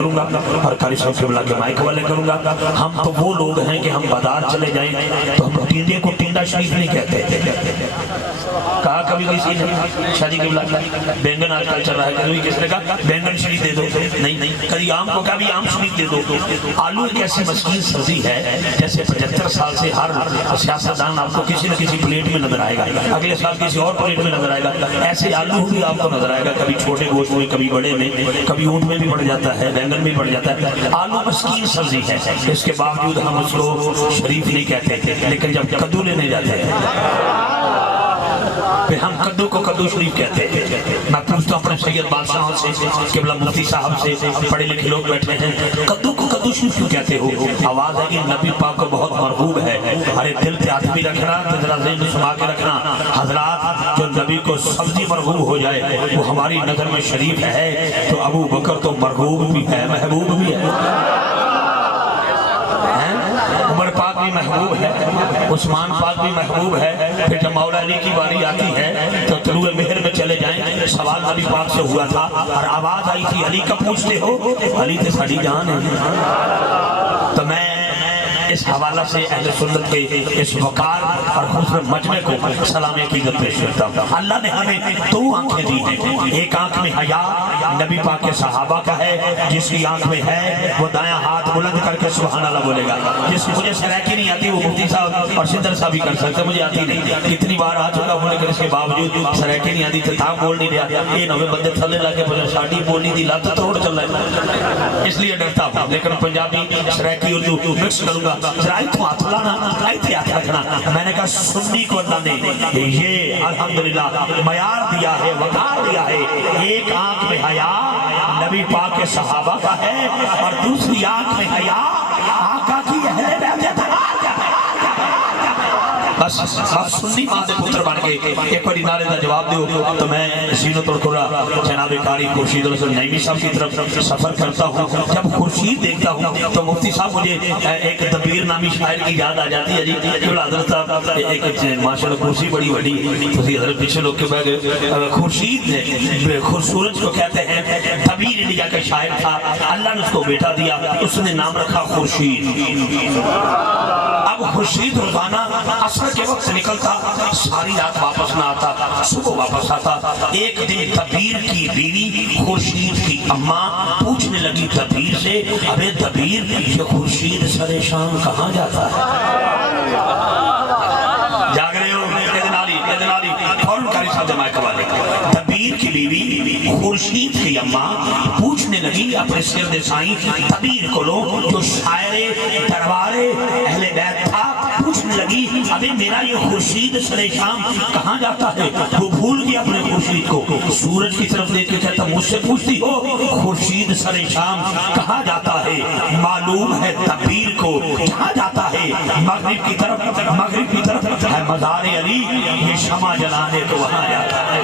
करूंगा और कारी साहब क़िबला के माइक वाले करूंगा। हम तो वो लोग हैं कि हम बाजार चले जाएं तो हम टींडे को टिंडा शरीफ नहीं कहते। कहा कभी किसी ने शादी क़िबला बैंगन आजकल चल रहा है, कभी किसने कहा बैंगन शरीफ दे दो, नहीं कभी आम को कभी आम शरीफ दे दो। आलू एक ऐसी मस्कीन सब्जी है जैसे 75 साल से हर सियासतदान आपको किसी न किसी प्लेट में नजर आएगा, अगले साल किसी और प्लेट में नजर आएगा, ऐसे आलू भी आपको नजर आएगा, कभी छोटे गोश्त में, कभी बड़े में, कभी ऊँट में भी बढ़ जाता है, बैंगन में बढ़ जाता है। आलू मस्कीन सब्जी है, इसके बावजूद हम उसको शरीफ नहीं कहते, लेकिन जब कद्दू लेने जाते हैं फिर हम कद्दू को कद्दू शरीफ कहते हैं। मैं पूछता हूँ अपने सैयद बादशाहों से, क़िबला मुफ्ती साहब से, पढ़े लिखे लोग बैठे हैं, कद्दू को कद्दू शरीफ क्यों कहते हो? आवाज है कि नबी पाक को बहुत मरहूब है। अरे दिल पे हाथ भी रखना, जरा ज़हन में सुमा के रखना, हजरात जो नबी को सब्जी मरहूब हो जाए वो हमारी नजर में शरीफ है, तो अबू बकर तो मरहूब भी है, महबूब भी है, उमर पाक भी महबूब है, उस्मान पाक भी महबूब है। फिर जब मौला अली की बारी आती है तो तुलुए मेहर में चले जाएं, सवाल नबी पाक से हुआ था और आवाज आई थी अली का पूछते हो, अली तो साड़ी जान है। तो मैं इस हवाला से अहले सुन्नत के इस वकार और खूबसूरत मजमे को सलाम अकीदत पेश करता हूँ। अल्लाह ने हमें दो आंखें दी हैं, एक आंख में हया नबी पाक के सहाबा का है, जिसकी आंख में है वो दायां हाथ बुलंद करके सुभान अल्लाह बोलेगा। जिसकी मुझे सराकी नहीं आती वो मुफ्ती साहब और सिद्दर साहब भी कर सकते, मुझे आती नहीं, कितनी बार आ चुका हूँ लेकिन इसके बावजूद सराकी नहीं आती, था बोल नहीं रहा, ये नवे बंदे थले लाके मुझे साड़ी बोलनी थी, लात तोड़ चल रहा है, इसलिए डरता हूँ। लेकिन पंजाबी सराकी उर्दू मिक्स करूंगा, मैंने कहा सुन्नी को अल्लाह ने ये अल्हम्दुलिल्लाह मयार दिया है, वकार दिया है। एक आंख में हया नबी पाक के सहाबा का है और दूसरी आंख में हया आका की अहले बैत का। बस सुन्नी मां दे पुत्र बन के एक बार नारे का जवाब दो तो मैं सीनो तोड़कोरा जनाब कारी खुर्शीद नईमी साहब की तरफ सफर करता हूँ। जब खुर्शीद देखता हूँ तो मुफ्ती साहब मुझे एक दबीर नामी शायर की याद आ जाती है जी। हजरत साहब एक माशाल्लाह कुर्सी बड़ी बड़ी हजरत पीछे लोग के बैग खुर्शीद ने खूबसूरत को कहते हैं, दबीर इंडिया का शायर था, अल्लाह ने उसको बेटा दिया, उसने नाम रखा खुर्शीद। अब खुर्शीद रोजाना असर के वक्त निकलता, सारी रात वापस ना आता, सुबह वापस आता। एक दिन दबीर की बीवी खुर्शीद की अम्मा पूछने लगी दबीर से, अबे दबीर ये खुर्शीद सरे शाम कहाँ जाता है? जाग रहे हो? दबीर की बीवी खुर्शीद की अम्मा पूछने लगी अपने सिर दे साईं दबीर को लो जो शायरे दरबारे अहले बैत था, पूछने लगी अबे मेरा ये खुर्शीद सरे शाम कहाँ जाता है? वो भूल गया अपने खुर्शीद को, सूरज की तरफ देख के कहता मुझसे पूछती हो खुर्शीद सरे शाम कहाँ जाता है? मालूम है दबीर को कहाँ जाता है, मगरिब की तरफ है मज़ार अली, ये शमा जलाने को वहाँ जाता है,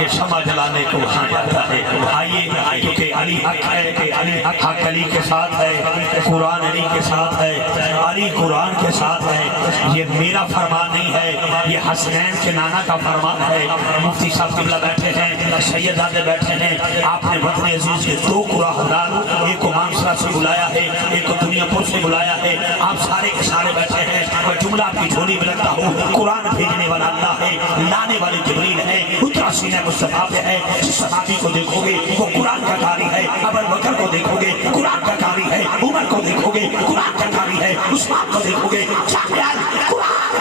ये शमा जलाने को वहाँ जाता है। आइए क्योंकि अली हक है, अली हक अली के साथ है, कुरान अली के साथ है, अली कुरान के साथ है। ये मेरा फरमान नहीं है, ये हसनैन के नाना का फरमान है। मुफ्ती साहब क़िबला बैठे हैं, सैयदादे बैठे हैं, आपने वतन अजीज के दो कुरा हजार, एक को मानसरा से बुलाया है, एक को दुनियापुर से बुलाया है, आप सारे के सारे बैठे हैं। मैं जुमला आपकी झोली में लगता हूँ, कुरान भेजने वाला अल्लाह है, लाने वाले जिब्रील है, उतरा सीना मुस्तफा पे है। जिस सहाबी को देखोगे वो कुरान का कारी है, अबू बकर को देखोगे कुरान का कारी है, उमर को देखोगे कुरान का कारी है, उस्मान को देखोगे कुरान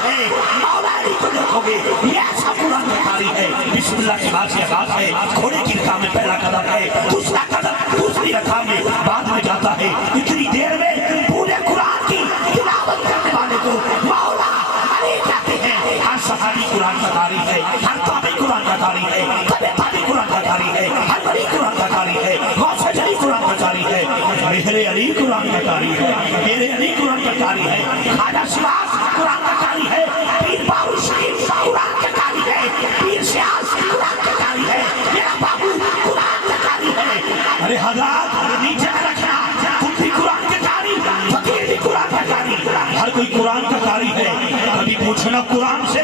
है, मौला अली को देखोगे ये ऐसा कुरान का कारी है। बिस्मिल्लाह की बात से आगाज है, घोड़े की रकाम में पहला कदम है, दूसरा कदम दूसरी रकाम में बाद में जाता है। इतनी देर में पूरे कुरान की तिलावत करने वाले को मौला अली कहते हैं। हर सहाबी कुरान का कारी है, हर ताबी कुरान का कारी है, ताबी कुरान का कारी है, हर वली कुरान का कारी है, गौसे अली कुरान का कारी है, मेरे अली कुरान का कारी है, मेरे अली कुरान का कारी है, खाजा शिवास कुरान का कारी है, पीर बाबू शरीफ कुरान का कारी है, पीर सियास कुरान का कारी है, मेरा बाबू कुरान का कारी है। अरे हज़रात नीचे रखना, तुम भी कुरान के कारी, फकीर भी कुरान का कारी, हर कोई कुरान का कारी है। कभी पूछना कुरान से